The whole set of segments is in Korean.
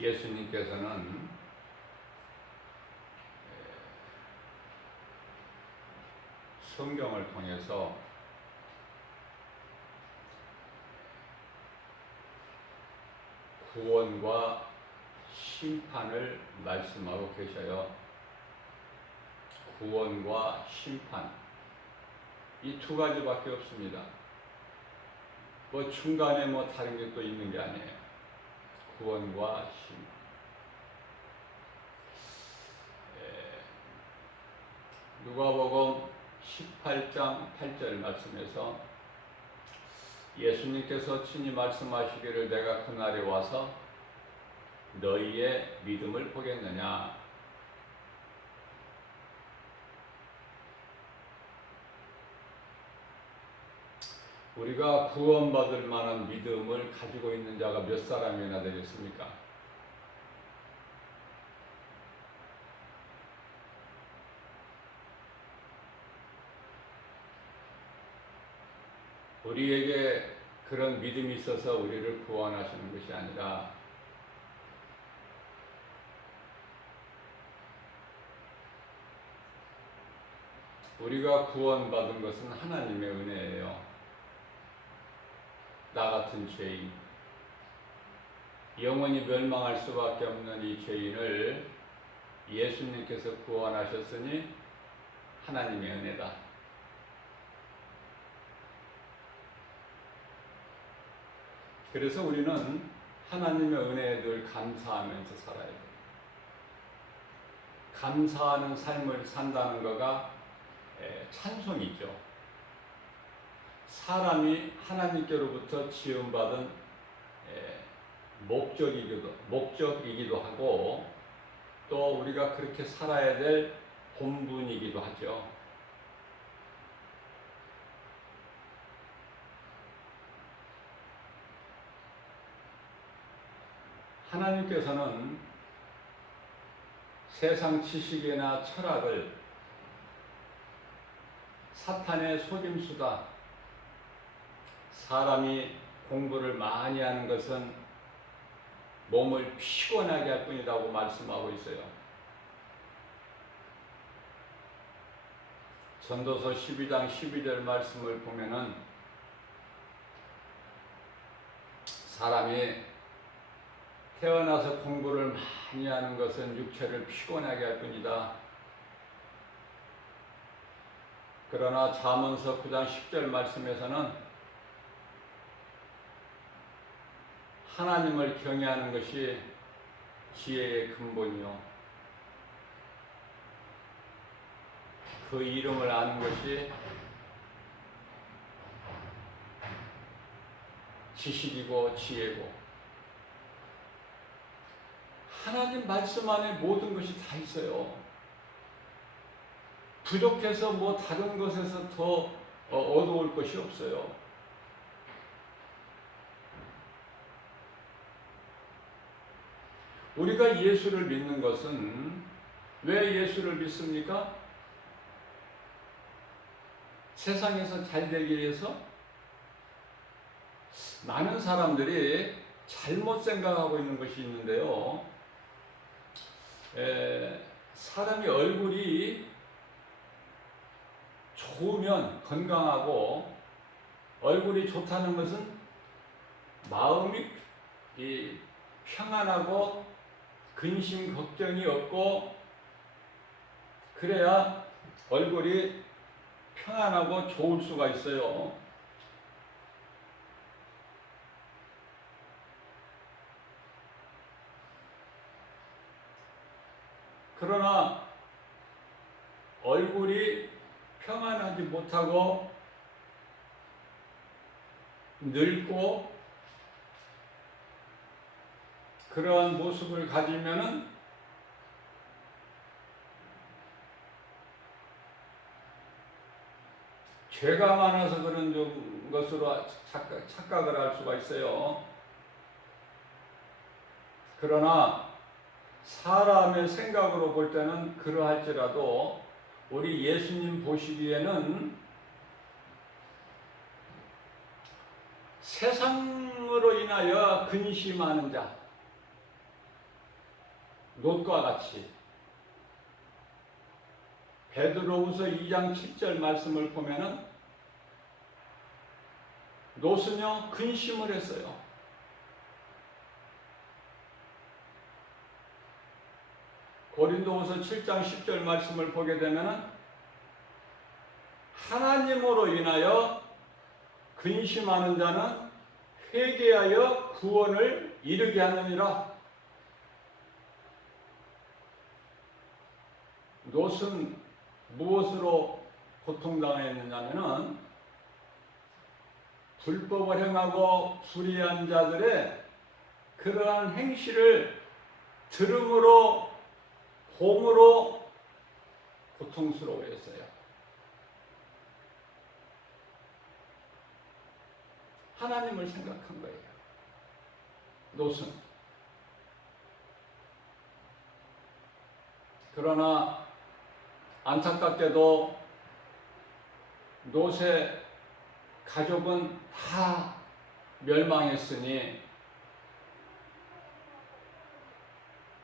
예수님께서는 성경을 통해서 구원과 심판을 말씀하고 계셔요. 구원과 심판, 이 두 가지밖에 없습니다. 중간에 다른 게 또 있는 게 아니에요. 구원과 심판. 누가복음 18장 8절 말씀에서 예수님께서 친히 말씀하시기를 내가 그날에 와서 너희의 믿음을 보겠느냐. 우리가 구원받을 만한 믿음을 가지고 있는 자가 몇 사람이나 되겠습니까? 우리에게 그런 믿음이 있어서 우리를 구원하시는 것이 아니라 우리가 구원받은 것은 하나님의 은혜예요. 나 같은 죄인, 영원히 멸망할 수밖에 없는 이 죄인을 예수님께서 구원하셨으니 하나님의 은혜다. 그래서 우리는 하나님의 은혜에 늘 감사하면서 살아야 돼요. 감사하는 삶을 산다는 거가 찬송이죠. 사람이 하나님께로부터 지음받은 목적이기도 하고 또 우리가 그렇게 살아야 될 본분이기도 하죠. 하나님께서는 세상 지식이나 철학을 사탄의 속임수다. 사람이 공부를 많이 하는 것은 몸을 피곤하게 할 뿐이라고 말씀하고 있어요. 전도서 12장 12절 말씀을 보면은 사람이 태어나서 공부를 많이 하는 것은 육체를 피곤하게 할 뿐이다. 그러나 잠언서 9장 10절 말씀에서는 하나님을 경외하는 것이 지혜의 근본이요 그 이름을 아는 것이 지식이고 지혜고 하나님 말씀 안에 모든 것이 다 있어요. 부족해서 다른 것에서 더 얻어올 것이 없어요. 우리가 예수를 믿는 것은 왜 예수를 믿습니까? 세상에서 잘 되기 위해서? 많은 사람들이 잘못 생각하고 있는 것이 있는데요. 사람이 얼굴이 좋으면 건강하고 얼굴이 좋다는 것은 마음이 평안하고 근심 걱정이 없고 그래야 얼굴이 평안하고 좋을 수가 있어요. 그러나 얼굴이 평안하지 못하고 늙고 그러한 모습을 가지면은 죄가 많아서 그런 것으로 착각을 할 수가 있어요. 그러나 사람의 생각으로 볼 때는 그러할지라도 우리 예수님 보시기에는 세상으로 인하여 근심하는 자, 롯과 같이 베드로후서 2장 7절 말씀을 보면은 롯은요 근심을 했어요. 고린도후서 7장 10절 말씀을 보게 되면은 하나님으로 인하여 근심하는 자는 회개하여 구원을 이루게 하느니라. 롯은 무엇으로 고통당했느냐면은 불법을 행하고 불의한 자들의 그러한 행실을 들음으로 봄으로 고통스러워했어요. 하나님을 생각한 거예요. 롯은. 그러나 안타깝게도 롯의 가족은 다 멸망했으니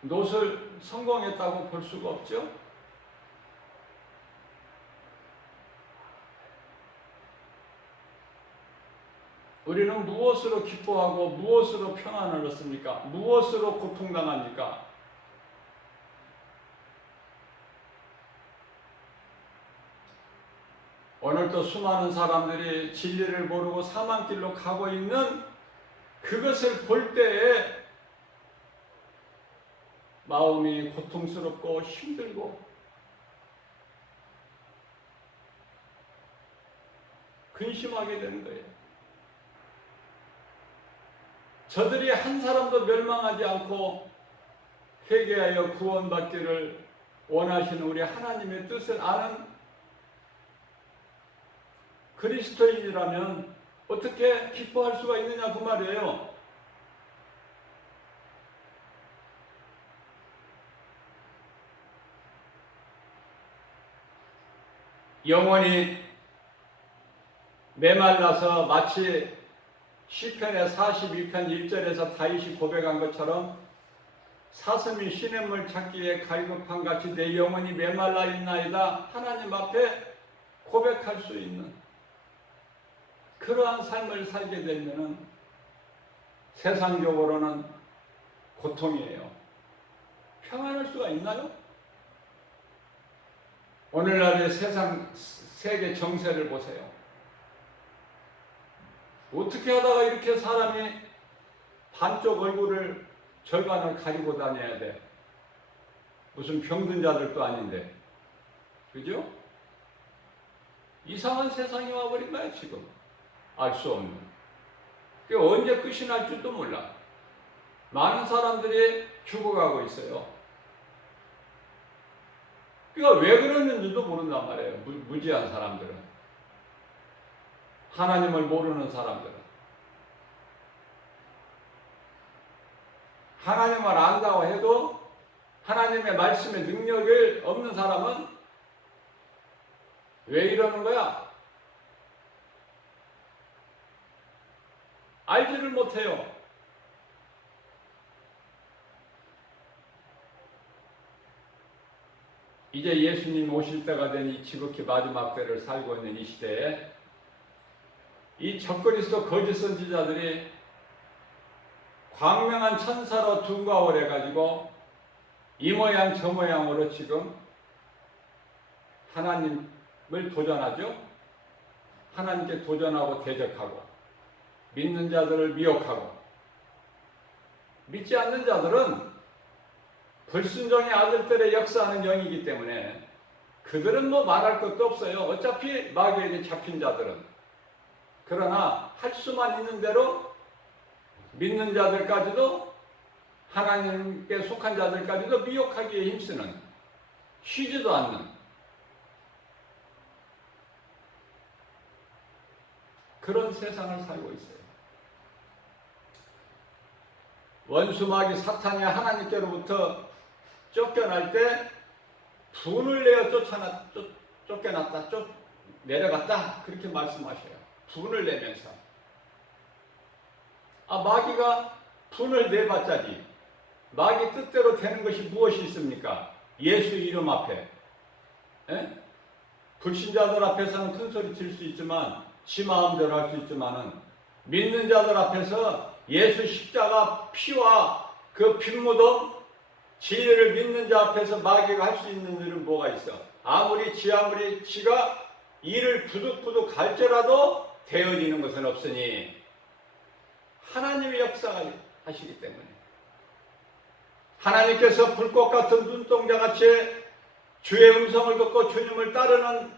롯을 성공했다고 볼 수가 없죠. 우리는 무엇으로 기뻐하고 무엇으로 평안을 얻습니까? 무엇으로 고통당합니까? 오늘도 수많은 사람들이 진리를 모르고 사망길로 가고 있는 그것을 볼 때에 마음이 고통스럽고 힘들고 근심하게 되는 거예요. 저들이 한 사람도 멸망하지 않고 회개하여 구원받기를 원하시는 우리 하나님의 뜻을 아는 그리스도인이라면 어떻게 기뻐할 수가 있느냐 그 말이에요. 영혼이 메말라서 마치 시편의 42편 1절에서 다윗이 고백한 것처럼 사슴이 시냇물 찾기에 갈급한 같이 내 영혼이 메말라 있나이다 하나님 앞에 고백할 수 있는 그러한 삶을 살게 되면 세상적으로는 고통이에요. 평안할 수가 있나요? 오늘날의 세계 정세를 보세요. 어떻게 하다가 이렇게 사람이 반쪽 얼굴을 절반을 가리고 다녀야 돼? 무슨 병든 자들도 아닌데. 그죠? 이상한 세상이 와버린 거야 지금. 알 수 없는. 그게 언제 끝이 날 줄도 몰라. 많은 사람들이 죽어가고 있어요. 그러니까 왜 그러는지도 모른단 말이에요. 무지한 사람들은. 하나님을 모르는 사람들은. 하나님을 안다고 해도 하나님의 말씀의 능력을 없는 사람은 왜 이러는 거야? 알지를 못해요. 이제 예수님 오실 때가 되니 지극히 마지막 때를 살고 있는 이 시대에 이 적그리스도 거짓 선지자들이 광명한 천사로 둔가월 해가지고 이 모양 저 모양으로 지금 하나님을 도전하죠. 하나님께 도전하고 대적하고 믿는 자들을 미혹하고 믿지 않는 자들은 불순종의 아들들의 역사하는 영이기 때문에 그들은 뭐 말할 것도 없어요. 어차피 마귀에게 잡힌 자들은. 그러나 할 수만 있는 대로 믿는 자들까지도 하나님께 속한 자들까지도 미혹하기에 힘쓰는 쉬지도 않는 그런 세상을 살고 있어요. 원수 마귀 사탄이 하나님께로부터 쫓겨날 때 분을 내어 쫓겨났다, 내려갔다 그렇게 말씀하셔요. 분을 내면서. 마귀가 분을 내봤자지 마귀 뜻대로 되는 것이 무엇이 있습니까? 예수 이름 앞에. 예? 불신자들 앞에서는 큰 소리 칠 수 있지만 지 마음대로 할 수 있지만은 믿는 자들 앞에서 예수 십자가 피와 그 핏무덤 진리를 믿는 자 앞에서 마귀가 할 수 있는 일은 뭐가 있어? 아무리 지가 이를 부득부득 갈지라도 되어지는 것은 없으니 하나님의 역사가 하시기 때문에 하나님께서 불꽃 같은 눈동자같이 주의 음성을 듣고 주님을 따르는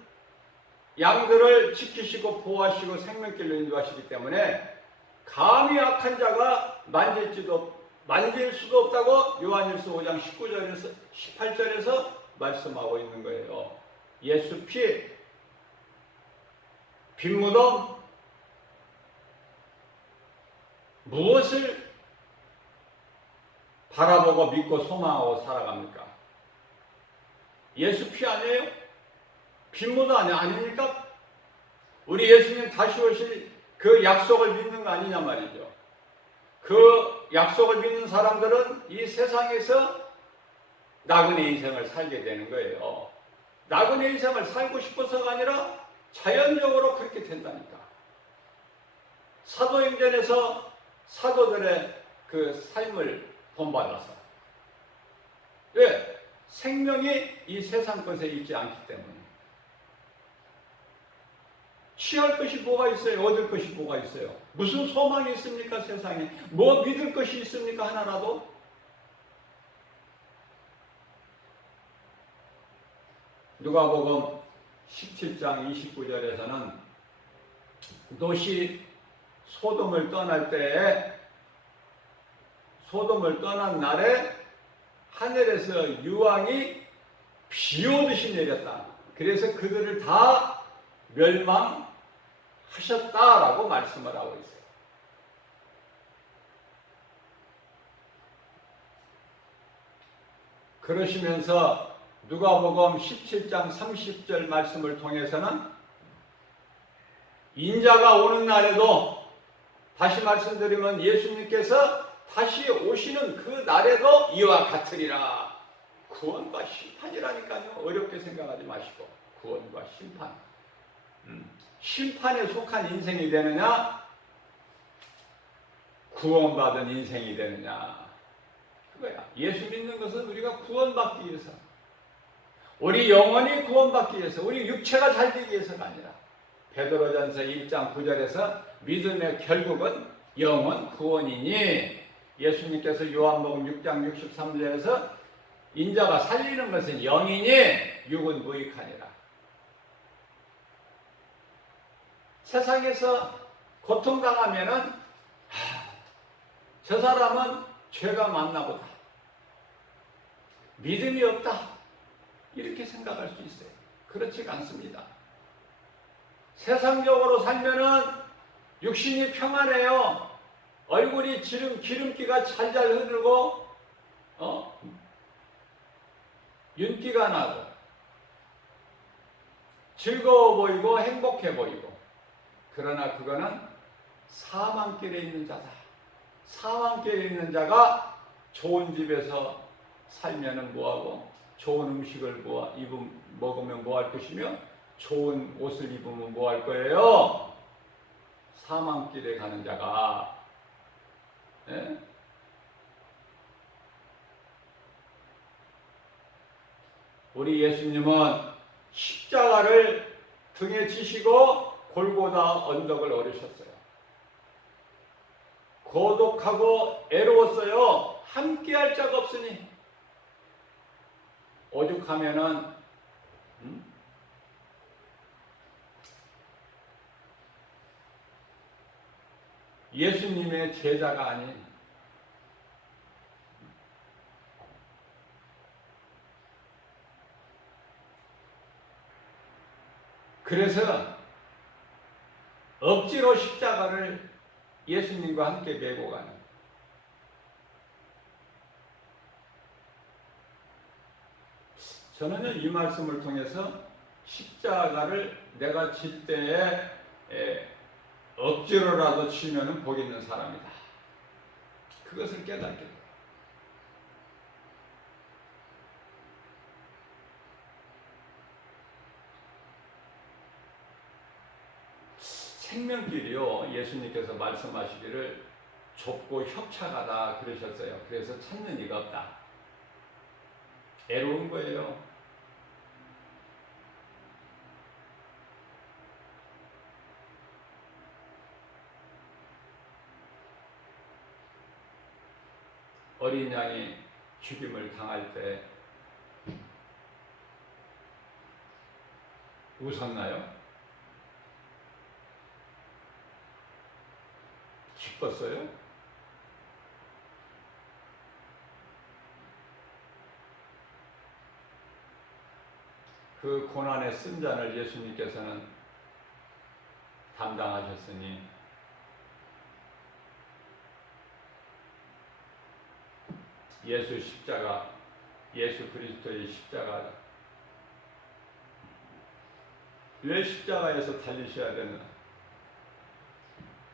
양들을 지키시고 보호하시고 생명길로 인도하시기 때문에 감히 악한 자가 만질 수도 없다고 요한일서 5장 19절에서 18절에서 말씀하고 있는 거예요. 예수 피, 빈무덤, 무엇을 바라보고 믿고 소망하고 살아갑니까? 예수 피 아니에요? 빈무덤 아닙니까? 우리 예수님 다시 오실 그 약속을 믿는 거 아니냐 말이죠. 그 약속을 믿는 사람들은 이 세상에서 나그네 인생을 살게 되는 거예요. 나그네 인생을 살고 싶어서가 아니라 자연적으로 그렇게 된다니까. 사도행전에서 사도들의 그 삶을 본받아서. 왜? 생명이 이 세상 것에 있지 않기 때문에. 취할 것이 뭐가 있어요? 얻을 것이 뭐가 있어요? 무슨 소망이 있습니까? 세상에. 뭐 믿을 것이 있습니까? 하나라도? 누가복음 17장 29절에서는 롯이 소돔을 떠날 때에 소돔을 떠난 날에 하늘에서 유황이 비 오듯이 내렸다. 그래서 그들을 다 멸망하셨다라고 말씀을 하고 있어요. 그러시면서 누가복음 17장 30절 말씀을 통해서는 인자가 오는 날에도 다시 말씀드리면 예수님께서 다시 오시는 그 날에도 이와 같으리라. 구원과 심판이라니까요. 어렵게 생각하지 마시고 구원과 심판. 심판에 속한 인생이 되느냐 구원받은 인생이 되느냐 그거야. 예수 믿는 것은 우리가 구원받기 위해서 우리 영혼이 구원받기 위해서 우리 육체가 잘 되기 위해서가 아니라 베드로전서 1장 9절에서 믿음의 결국은 영혼 구원이니 예수님께서 요한복음 6장 63절에서 인자가 살리는 것은 영이니 육은 무익하니라. 세상에서 고통당하면은 저 사람은 죄가 많나 보다. 믿음이 없다. 이렇게 생각할 수 있어요. 그렇지가 않습니다. 세상적으로 살면은 육신이 평안해요. 얼굴이 기름기가 잘잘 흐르고 윤기가 나고 즐거워 보이고 행복해 보이고 그러나 그거는 사망길에 있는 자다. 사망길에 있는 자가 좋은 집에서 살면은 뭐하고 좋은 음식을 먹으면 뭐할 것이며 좋은 옷을 입으면 뭐할 거예요? 사망길에 가는 자가 예? 우리 예수님은 십자가를 등에 지시고 골고다 언덕을 오르셨어요. 고독하고 애로웠어요. 함께할 자가 없으니 오죽하면은 예수님의 제자가 아닌 그래서 억지로 십자가를 예수님과 함께 메고 가는 저는 이 말씀을 통해서 십자가를 내가 질 때에 억지로라도 치면은 복 있는 사람이다. 그것을 깨닫게 돼요. 생명길이요, 예수님께서 말씀하시기를 좁고 협착하다 그러셨어요. 그래서 찾는 이가 없다. 애로운 거예요. 어린 양이 죽임을 당할 때 웃었나요? 기뻤어요? 그 고난의 쓴잔을 예수님께서는 담당하셨으니 예수 십자가, 예수 그리스도의 십자가, 왜 십자가에서 달리셔야 되나?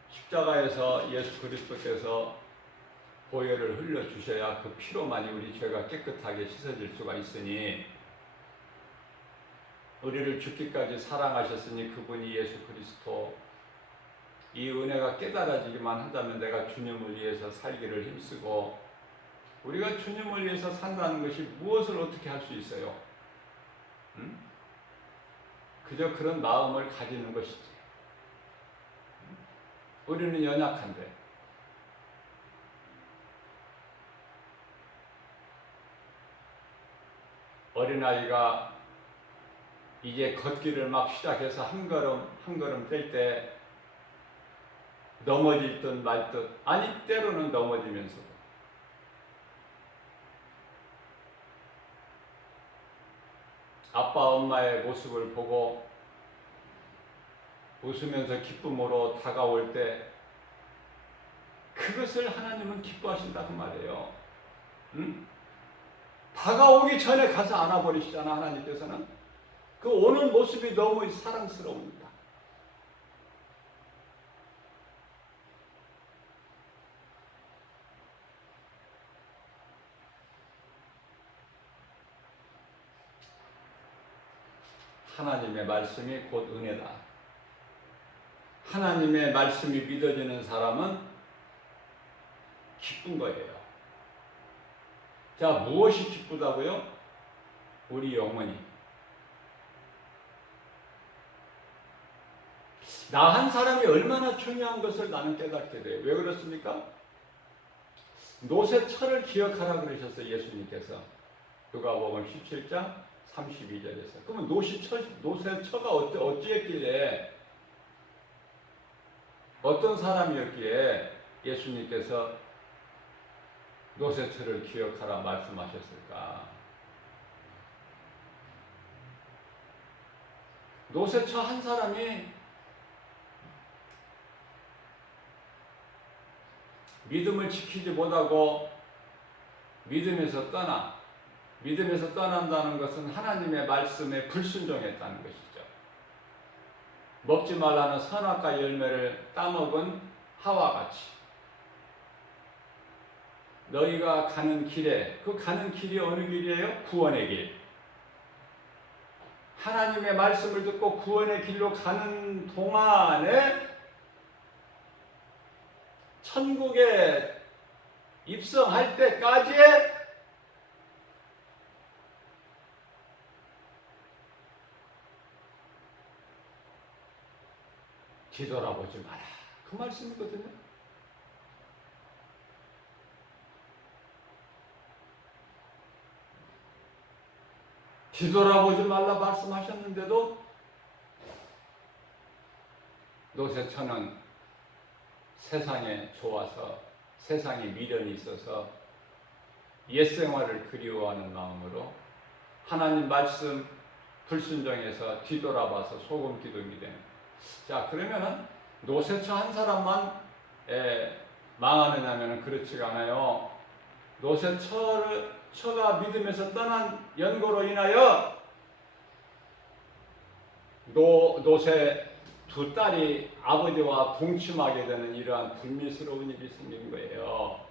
십자가에서 예수 그리스도께서 보혈을 흘려주셔야 그 피로만이 우리 죄가 깨끗하게 씻어질 수가 있으니, 우리를 죽기까지 사랑하셨으니 그분이 예수 그리스도, 이 은혜가 깨달아지기만 한다면 내가 주님을 위해서 살기를 힘쓰고, 우리가 주님을 위해서 산다는 것이 무엇을 어떻게 할 수 있어요? 그저 그런 마음을 가지는 것이지. 우리는 연약한데, 어린아이가 이제 걷기를 막 시작해서 한 걸음 한 걸음 뗄 때 넘어질 듯 말 듯, 아니 때로는 넘어지면서도 아빠 엄마의 모습을 보고 웃으면서 기쁨으로 다가올 때 그것을 하나님은 기뻐하신다고 말이에요. 응? 다가오기 전에 가서 안아버리시잖아. 하나님께서는 그 오는 모습이 너무 사랑스러웁니다. 하나님의 말씀이 곧 은혜다. 하나님의 말씀이 믿어지는 사람은 기쁜 거예요. 자, 무엇이 기쁘다고요? 우리 영혼이. 나 한 사람이 얼마나 중요한 것을 나는 깨닫게 돼요. 왜 그렇습니까? 노새철을 기억하라 그러셨어요. 예수님께서. 누가복음 17장 32절에서. 그러면 노새처가 어찌했길래, 어떤 사람이었기에 예수님께서 노새처를 기억하라 말씀하셨을까? 노새처 한 사람이 믿음을 지키지 못하고 믿음에서 떠난다는 것은 하나님의 말씀에 불순종했다는 것이죠. 먹지 말라는 선악과 열매를 따먹은 하와같이 너희가 가는 길에, 그 가는 길이 어느 길이에요? 구원의 길. 하나님의 말씀을 듣고 구원의 길로 가는 동안에 천국에 입성할 때까지의 뒤돌아보지 마라. 그 말씀이거든요. 뒤돌아보지 말라 말씀하셨는데도 노새처는 세상에 좋아서, 세상에 미련이 있어서 옛생활을 그리워하는 마음으로 하나님 말씀 불순종해서 뒤돌아봐서 소금 기둥이 되는. 자, 그러면은 노새처 한 사람만 망하느냐면 그렇지가 않아요. 노새처가 믿음에서 떠난 연고로 인하여 노새 두 딸이 아버지와 동침하게 되는 이러한 불미스러운 일이 생긴 거예요.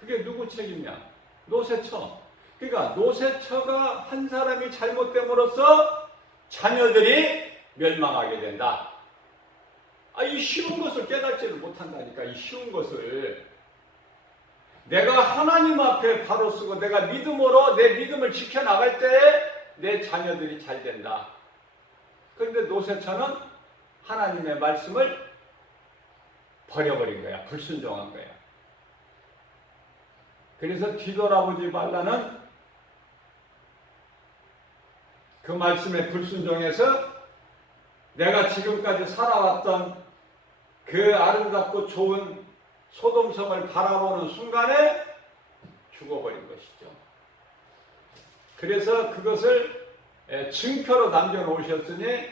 그게 누구 책임이야? 노새처. 그러니까 노세처가 한 사람이 잘못됨으로써 자녀들이 멸망하게 된다. 이 쉬운 것을 깨닫지를 못한다니까. 이 쉬운 것을 내가 하나님 앞에 바로 쓰고 내가 믿음으로 내 믿음을 지켜나갈 때 내 자녀들이 잘 된다. 그런데 노세처는 하나님의 말씀을 버려버린 거야. 불순종한 거야. 그래서 뒤돌아보지 말라는 그 말씀에 불순종해서 내가 지금까지 살아왔던 그 아름답고 좋은 소돔성을 바라보는 순간에 죽어버린 것이죠. 그래서 그것을 증표로 남겨놓으셨으니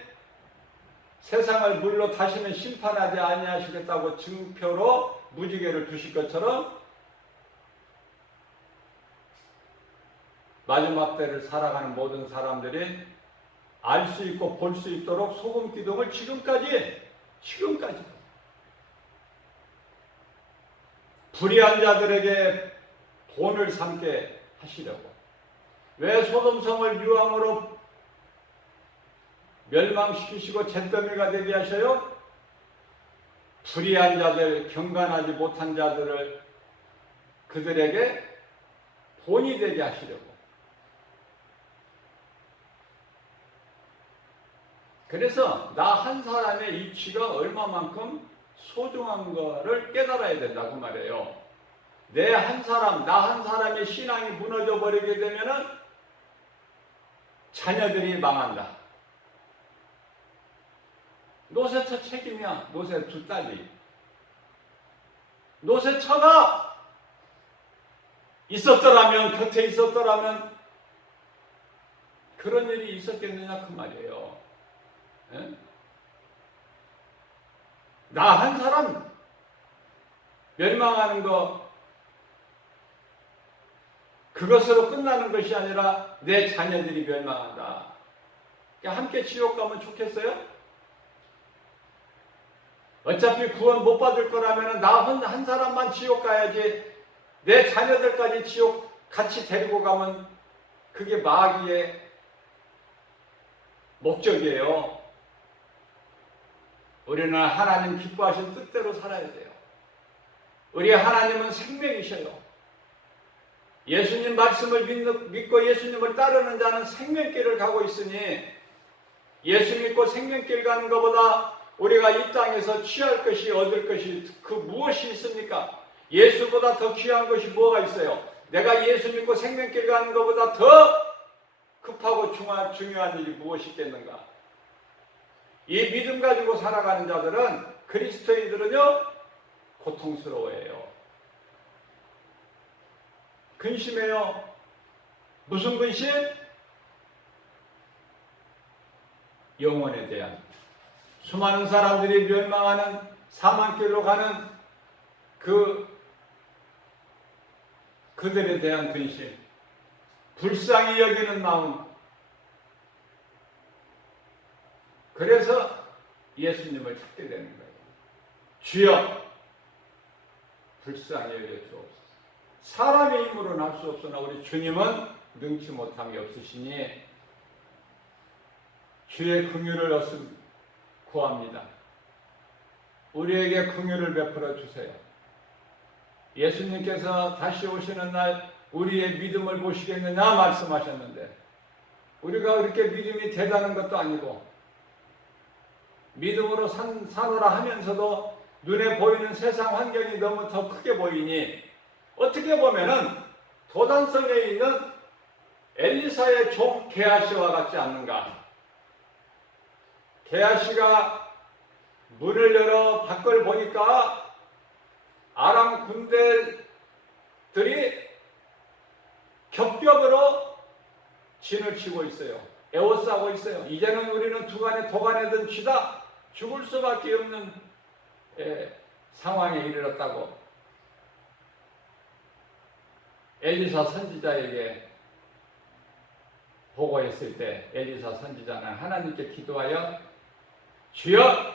세상을 물로 다시는 심판하지 아니하시겠다고 증표로 무지개를 두실 것처럼 마지막 때를 살아가는 모든 사람들이 알 수 있고 볼 수 있도록 소금 기둥을 지금까지 불의한 자들에게 본을 삼게 하시려고. 왜 소돔성을 유황으로 멸망시키시고 잿더미가 되게 하셔요? 불의한 자들, 경건하지 못한 자들을 그들에게 본이 되게 하시려고. 그래서 나 한 사람의 이치가 얼마만큼 소중한 거를 깨달아야 된다고 말해요. 내 한 사람, 나 한 사람의 신앙이 무너져 버리게 되면은 자녀들이 망한다. 노세처 책임이야. 노세 두 딸이. 노세처가 있었더라면, 곁에 있었더라면 그런 일이 있었겠느냐 그 말이에요. 예? 나 한 사람 멸망하는 거 그것으로 끝나는 것이 아니라 내 자녀들이 멸망한다. 함께 지옥 가면 좋겠어요? 어차피 구원 못 받을 거라면 나 한 사람만 지옥 가야지 내 자녀들까지 지옥 같이 데리고 가면 그게 마귀의 목적이에요. 우리는 하나님 기뻐하신 뜻대로 살아야 돼요. 우리 하나님은 생명이셔요. 예수님 말씀을 믿고 예수님을 따르는 자는 생명길을 가고 있으니 예수 믿고 생명길 가는 것보다 우리가 이 땅에서 취할 것이 얻을 것이 그 무엇이 있습니까? 예수보다 더 귀한 것이 뭐가 있어요? 내가 예수 믿고 생명길 가는 것보다 더 급하고 중요한 일이 무엇이 있겠는가? 이 믿음 가지고 살아가는 자들은 그리스도인들은요 고통스러워해요. 근심해요. 무슨 근심? 영혼에 대한. 수많은 사람들이 멸망하는 사망길로 가는 그들에 대한 근심. 불쌍히 여기는 마음. 그래서 예수님을 찾게 되는 거예요. 주여 불쌍히 여겨 주옵소서. 사람의 힘으로는 할 수 없으나 우리 주님은 능치 못함이 없으시니 주의 긍휼을 얻음 구합니다. 우리에게 긍휼을 베풀어 주세요. 예수님께서 다시 오시는 날 우리의 믿음을 보시겠느냐 말씀하셨는데 우리가 그렇게 믿음이 대단한 것도 아니고 믿음으로 사노라 하면서도 눈에 보이는 세상 환경이 너무 더 크게 보이니 어떻게 보면은 도단성에 있는 엘리사의 종 게하시와 같지 않는가? 게하시가 문을 열어 밖을 보니까 아람 군대들이 겹겹으로 진을 치고 있어요. 에워싸고 있어요. 이제는 우리는 두간에 도간에 든 쥐다. 죽을 수밖에 없는 상황에 이르렀다고 엘리사 선지자에게 보고했을 때 엘리사 선지자는 하나님께 기도하여 주여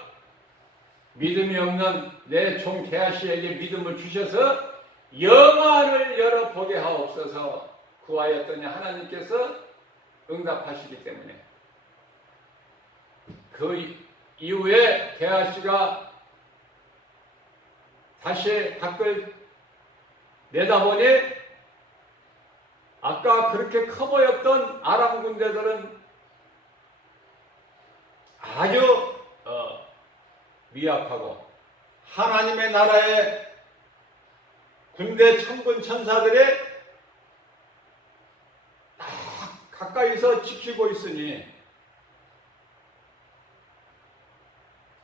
믿음이 없는 내 종 게하시에게 믿음을 주셔서 영안을 열어보게 하옵소서 구하였더니 하나님께서 응답하시기 때문에. 그 이후에 게하시가 다시 밖을 내다보니 아까 그렇게 커 보였던 아람 군대들은 아주 미약하고 하나님의 나라의 군대 천군 천사들이 딱 가까이서 지키고 있으니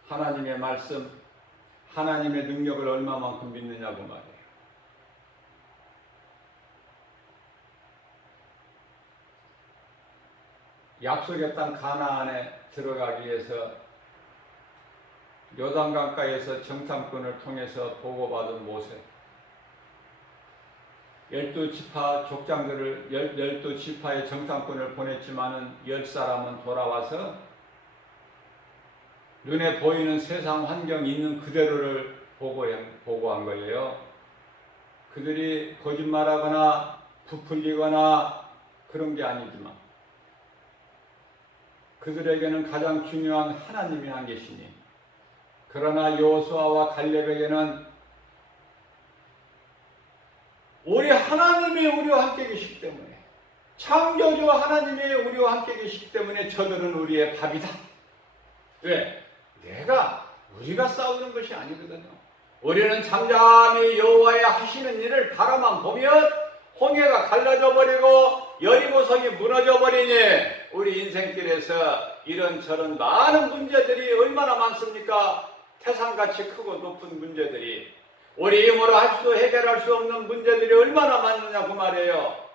하나님의 말씀, 하나님의 능력을 얼마만큼 믿느냐고 말이에요. 약속의 땅 가나안에 들어가기 위해서 요단강가에서 정탐꾼을 통해서 보고받은 모세, 12지파 족장들을 12지파의 정탐꾼을 보냈지만은 10사람은 돌아와서 눈에 보이는 세상 환경 있는 그대로를 보고한 거예요. 그들이 거짓말하거나 부풀리거나 그런 게 아니지만 그들에게는 가장 중요한 하나님이 한 계시니, 그러나 여호수아와 갈렙에게는 우리 하나님이 우리와 함께 계시기 때문에, 창조주 하나님이 우리와 함께 계시기 때문에 저들은 우리의 밥이다. 왜? 우리가 싸우는 것이 아니거든요. 우리는 잠잠히 여호와의 하시는 일을 바라만 보면 홍해가 갈라져 버리고 여리고성이 무너져 버리니 우리 인생길에서 이런저런 많은 문제들이 얼마나 많습니까? 태산같이 크고 높은 문제들이, 우리 힘으로 해결할 수 없는 문제들이 얼마나 많느냐 그 말이에요.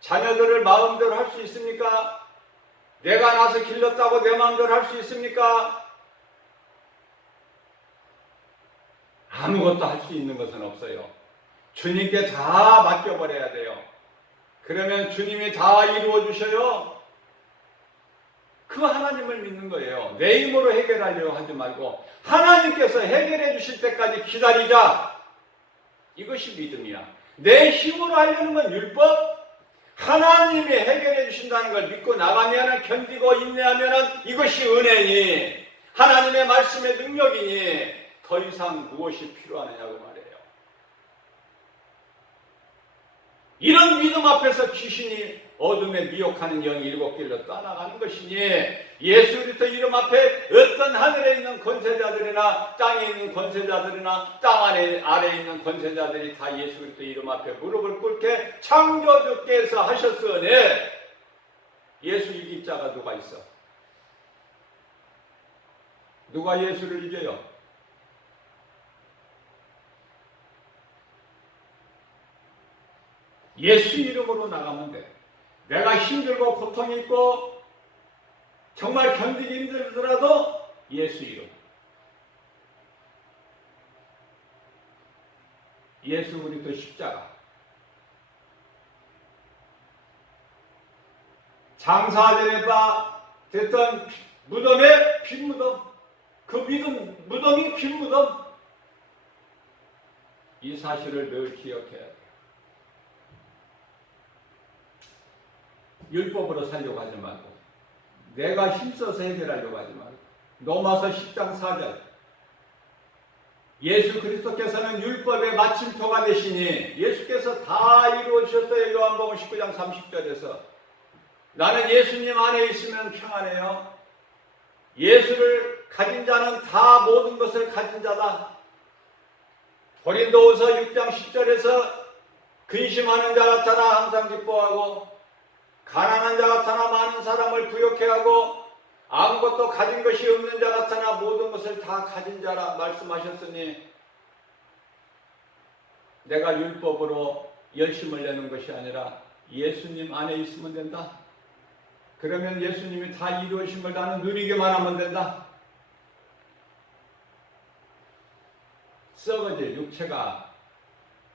자녀들을 마음대로 할 수 있습니까? 내가 나서 길렀다고 내 마음대로 할 수 있습니까? 아무것도 할 수 있는 것은 없어요. 주님께 다 맡겨버려야 돼요. 그러면 주님이 다 이루어 주셔요. 그 하나님을 믿는 거예요. 내 힘으로 해결하려고 하지 말고 하나님께서 해결해 주실 때까지 기다리자. 이것이 믿음이야. 내 힘으로 하려는 건 율법, 하나님이 해결해 주신다는 걸 믿고 나가면, 견디고 인내하면 이것이 은혜니 하나님의 말씀의 능력이니 더 이상 무엇이 필요하느냐고 말해요. 이런 믿음 앞에서 귀신이 어둠에 미혹하는 영이 7길로 떠나가는 것이니, 예수 그리스도 이름 앞에 어떤 하늘에 있는 권세자들이나 땅에 있는 권세자들이나 땅 아래에 있는 권세자들이 다 예수 그리스도 이름 앞에 무릎을 꿇게 창조주께서 하셨으니 예수 이길 자가 누가 있어? 누가 예수를 이겨요? 예수 이름으로 나가면 돼. 내가 힘들고 고통이 있고 정말 견디기 힘들더라도 예수 이름. 예수 그리스도 십자가. 장사되다 됐던 무덤에 빈 무덤. 그 무덤이 빈 무덤. 이 사실을 늘 기억해야 돼. 율법으로 살려고 하지 말고, 내가 힘써서 해결하려고 하지 말고, 로마서 10장 4절. 예수 그리스도께서는 율법의 마침표가 되시니 예수께서 다 이루어 주셨어요. 요한복음 19장 30절에서. 나는 예수님 안에 있으면 평안해요. 예수를 가진 자는 다 모든 것을 가진 자다. 고린도후서 6장 10절에서 근심하는 자 같아나 항상 기뻐하고 가난한 자 같아나 많은 사람을 부욕해 하고 아무것도 가진 것이 없는 자 같아나 모든 것을 다 가진 자라 말씀하셨으니, 내가 율법으로 열심을 내는 것이 아니라 예수님 안에 있으면 된다. 그러면 예수님이 다 이루어진 걸 나는 누리기만 하면 된다. 썩어질 육체가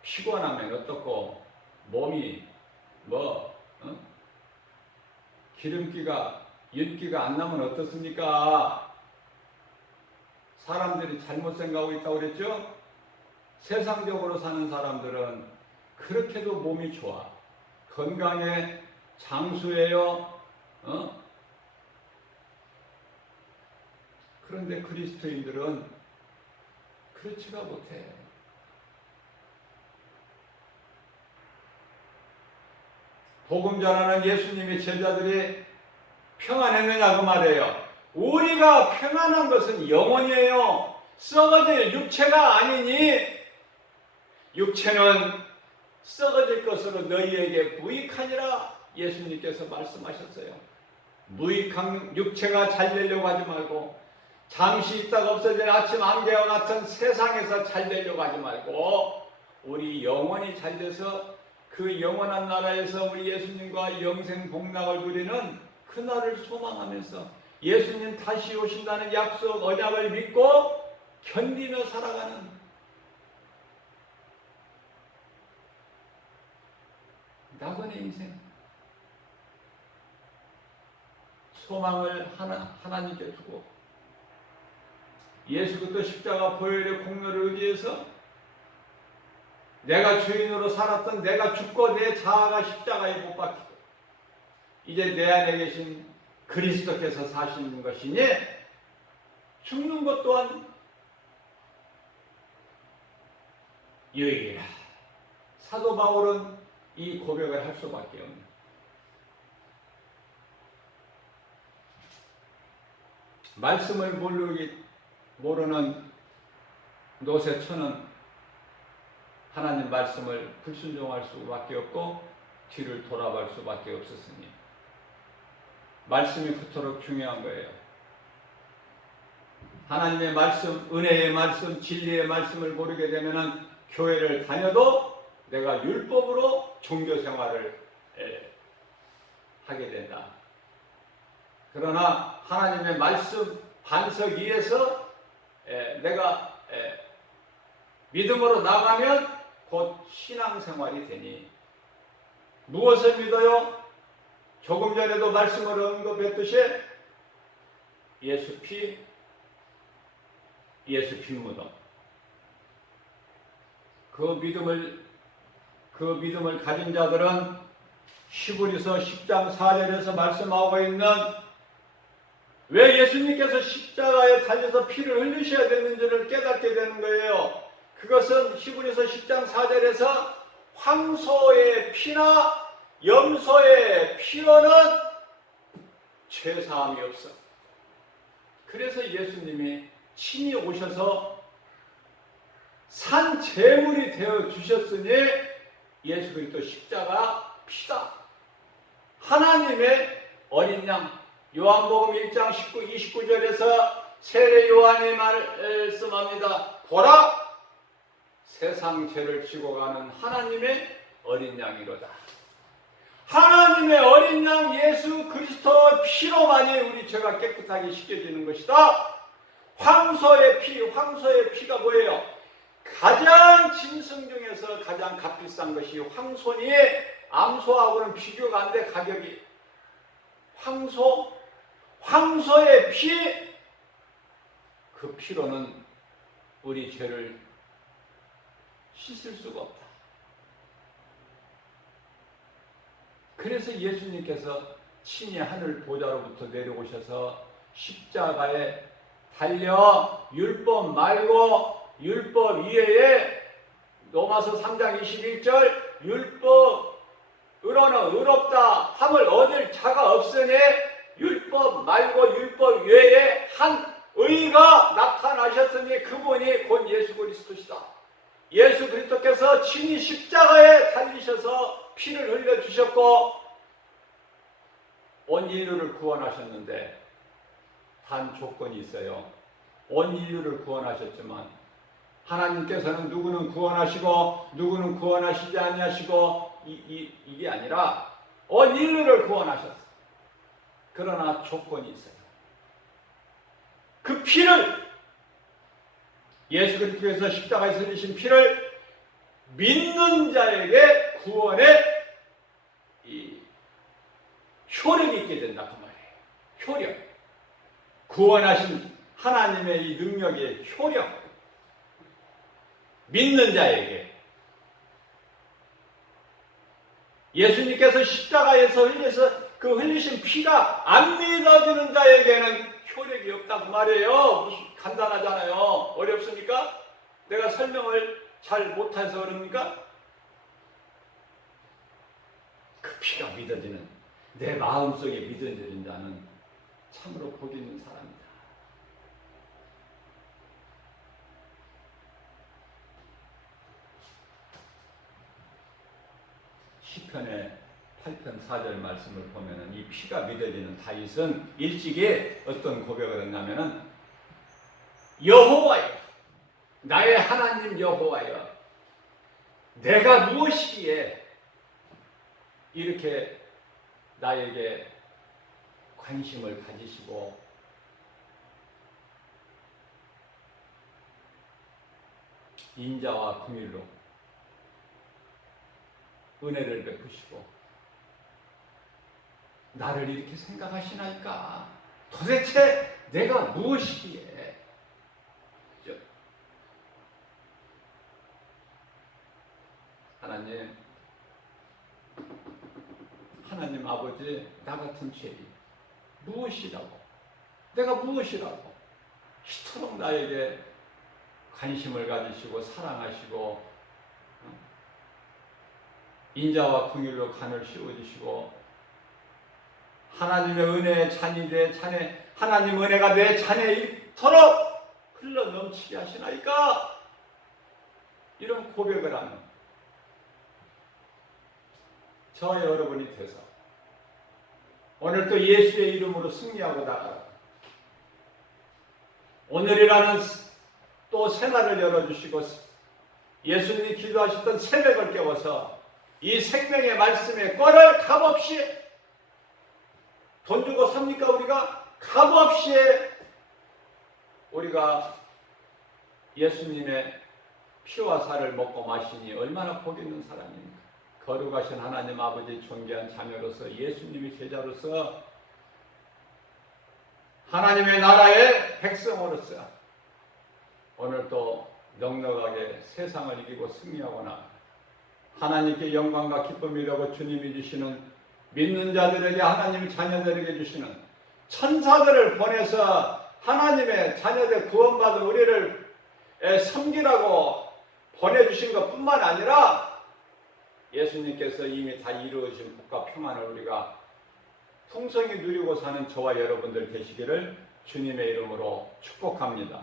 피곤하면 어떻고, 몸이 기름기가 윤기가 안 나면 어떻습니까? 사람들이 잘못 생각하고 있다고 그랬죠? 세상적으로 사는 사람들은 그렇게도 몸이 좋아. 건강의 장수예요. 그런데 그리스도인들은 그렇지가 못해. 복음 전하는 예수님의 제자들이 평안했느냐 그 말이에요. 우리가 평안한 것은 영혼이에요. 썩어질 육체가 아니니 육체는 썩어질 것으로 너희에게 무익하니라 예수님께서 말씀하셨어요. 무익한 육체가 잘 되려고 하지 말고 잠시 있다가 없어질 아침 안개와 같은 세상에서 잘 되려고 하지 말고 우리 영혼이 잘 돼서 그 영원한 나라에서 우리 예수님과 영생 복락을 누리는 그날을 소망하면서 예수님 다시 오신다는 약속 언약을 믿고 견디며 살아가는 낙원의 인생, 소망을 하나님께 두고 예수 그리스도 십자가 보혈의 공로를 의지해서 내가 주인으로 살았던 내가 죽고 내 자아가 십자가에 못 박히고 이제 내 안에 계신 그리스도께서 사시는 것이니 죽는 것 또한 유익이라. 사도 바울은 이 고백을 할 수밖에 없는. 말씀을 모르는 노세천은 하나님 말씀을 불순종할 수밖에 없고 뒤를 돌아볼 수밖에 없었으니 말씀이 그토록 중요한 거예요. 하나님의 말씀, 은혜의 말씀, 진리의 말씀을 모르게 되면은 교회를 다녀도 내가 율법으로 종교 생활을 하게 된다. 그러나 하나님의 말씀 반석 위에서 내가 믿음으로 나가면 곧 신앙생활이 되니 무엇을 믿어요? 조금 전에도 말씀을 언급했듯이 예수 피 무덤. 그 믿음을 가진 자들은 히브리서 10장 4절에서 말씀하고 있는 왜 예수님께서 십자가에 달려서 피를 흘리셔야 되는지를 깨닫게 되는 거예요. 그것은 히브리서 10장 4절에서 황소의 피나 염소의 피로는 죄사함이 없어. 그래서 예수님이 친히 오셔서 산 제물이 되어 주셨으니 예수 그리스도 십자가 피다. 하나님의 어린 양. 요한복음 1장 29절에서 세례 요한이 말씀합니다. 보라! 세상 죄를 지고 가는 하나님의 어린 양이로다. 하나님의 어린 양 예수 그리스도의 피로만이 우리 죄가 깨끗하게 씻겨지는 것이다. 황소의 피가 뭐예요? 가장 짐승 중에서 가장 값비싼 것이 황소니 암소하고는 비교가 안 돼. 가격이 황소의 피, 그 피로는 우리 죄를 씻을 수가 없다. 그래서 예수님께서 친히 하늘 보좌로부터 내려오셔서 십자가에 달려 율법 말고 율법 이외에 로마서 3장 21절 율법으로는 의롭다 함을 얻을 자가 없으니 율법 말고 율법 외에 한 의가 나타나셨으니 그분이 곧 예수 그리스도시다. 예수 그리스도께서 친히 십자가에 달리셔서 피를 흘려주셨고 온 인류를 구원하셨는데 단 조건이 있어요. 온 인류를 구원하셨지만 하나님께서는 누구는 구원하시고 누구는 구원하시지 아니하시고 이게 아니라 온 인류를 구원하셨어요. 그러나 조건이 있어요. 그 피를 예수 그리스도께서 십자가에서 흘리신 피를 믿는 자에게 구원의 이 효력이 있게 된다 그 말이에요. 효력. 구원하신 하나님의 이 능력의 효력. 믿는 자에게. 예수님께서 십자가에서 그 흘리신 피가 안 믿어지는 자에게는 효력이 없다고 말이에요. 무슨 간단하잖아요. 어렵습니까? 내가 설명을 잘 못해서 그럽니까? 그 피가 믿어지는, 내 마음속에 믿어지는 자는 참으로 복 있는 사람이다. 시편의 8편 4절 말씀을 보면은 이 피가 믿어지는 다윗은 일찍이 어떤 고백을 했냐면은, 여호와여, 나의 하나님 여호와여, 내가 무엇이기에 이렇게 나에게 관심을 가지시고 인자와 긍휼로 은혜를 베푸시고 나를 이렇게 생각하시나이까? 도대체 내가 무엇이기에? 하나님 아버지, 나 같은 죄인 무엇이라고, 내가 무엇이라고 이토록 나에게 관심을 가지시고 사랑하시고 인자와 긍휼로 간을 씌워주시고 하나님의 은혜의 잔이 내 잔에, 하나님 은혜가 내 잔에 이토록 흘러 넘치게 하시나이까? 이런 고백을 하는 저와 여러분이 되서 오늘 또 예수의 이름으로 승리하고 나가라. 오늘이라는 또 새날을 열어주시고 예수님이 기도하셨던 새벽을 깨워서 이 생명의 말씀에 꼴을 값없이, 돈 주고 삽니까? 우리가 값없이 우리가 예수님의 피와 살을 먹고 마시니 얼마나 복 있는 사람입니까? 거룩하신 하나님 아버지 존귀한 자녀로서, 예수님의 제자로서, 하나님의 나라의 백성으로서 오늘 또 넉넉하게 세상을 이기고 승리하고 나가 하나님께 영광과 기쁨이 되고 주님이 주시는, 믿는 자들에게, 하나님 자녀들에게 주시는 천사들을 보내서 하나님의 자녀들 구원받은 우리를 섬기라고 보내주신 것뿐만 아니라 예수님께서 이미 다 이루어진 복과 평안을 우리가 풍성히 누리고 사는 저와 여러분들 되시기를 주님의 이름으로 축복합니다.